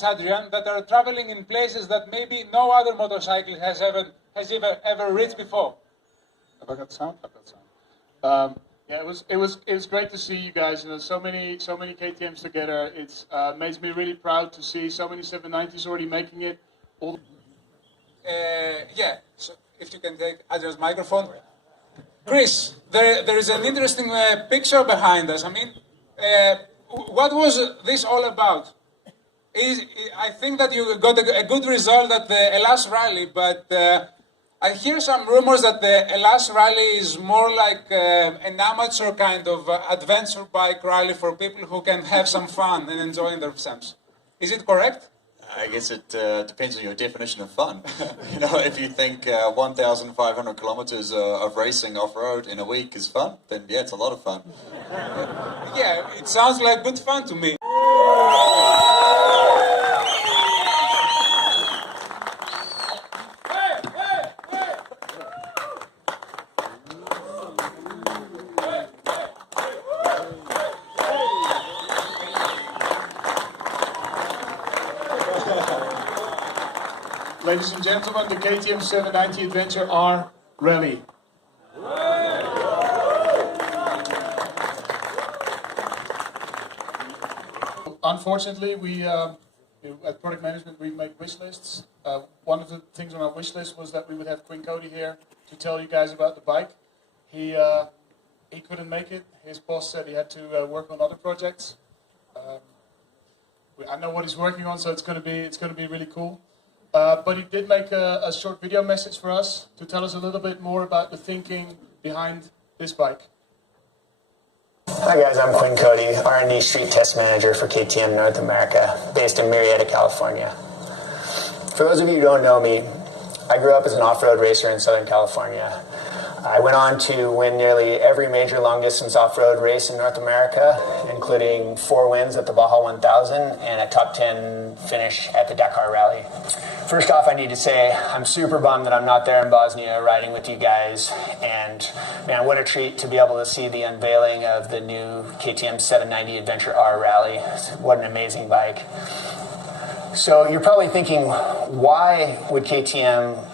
is Adrian, that are traveling in places that maybe no other motorcycle has ever reached before. Have I got sound? I've got sound. Yeah, it was great to see you guys. You know, so many KTM's together. It's makes me really proud to see so many 790s already making it. Yeah. So if you can take Adrian's microphone, Chris, there is an interesting picture behind us. I mean, what was this all about? I think that you got a good result at the Adv Rally, but I hear some rumors that the Adv Rally is more like an amateur kind of adventure bike rally for people who can have some fun and enjoy themselves. Is it correct? I guess it depends on your definition of fun. You know, if you think 1,500 kilometers of racing off-road in a week is fun, then yeah, it's a lot of fun. Yeah, it sounds like good fun to me. Ladies and gentlemen, the KTM 790 Adventure R Rally. Unfortunately, we at product management we make wish lists. One of the things on our wish list was that we would have Quinn Cody here to tell you guys about the bike. He couldn't make it. His boss said he had to work on other projects. I know what he's working on, so it's going to be really cool. But he did make a short video message for us to tell us a little bit more about the thinking behind this bike. Hi guys, I'm Quinn Cody, R&D Street Test Manager for KTM North America, based in Murrieta, California. For those of you who don't know me, I grew up as an off-road racer in Southern California. I went on to win nearly every major long-distance off-road race in North America, including 4 wins at the Baja 1000 and a top 10 finish at the Dakar Rally. First off, I need to say I'm super bummed that I'm not there in Bosnia riding with you guys, and man, what a treat to be able to see the unveiling of the new KTM 790 Adventure R Rally. What an amazing bike. So you're probably thinking, why would KTM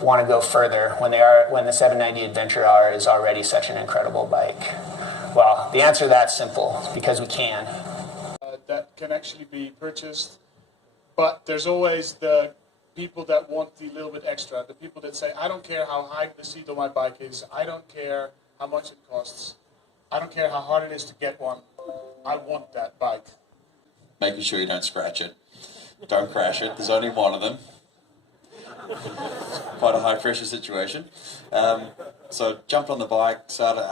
want to go further when the 790 Adventure R is already such an incredible bike? Well, the answer to that's simple. It's because we can. That can actually be purchased, but there's always the people that want the little bit extra. The people that say, I don't care how high the seat on my bike is. I don't care how much it costs. I don't care how hard it is to get one. I want that bike. Making sure you don't scratch it. Don't crash it. There's only one of them. Quite a high pressure situation. So jumped on the bike, started,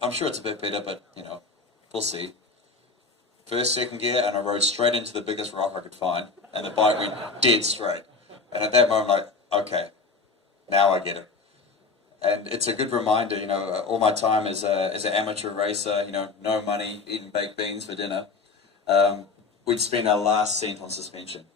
I'm sure it's a bit better, but, we'll see. First, second gear, and I rode straight into the biggest rock I could find, and the bike went dead straight. And at that moment, I'm like, okay, now I get it. And it's a good reminder, all my time as an amateur racer, no money, eating baked beans for dinner, we'd spend our last cent on suspension.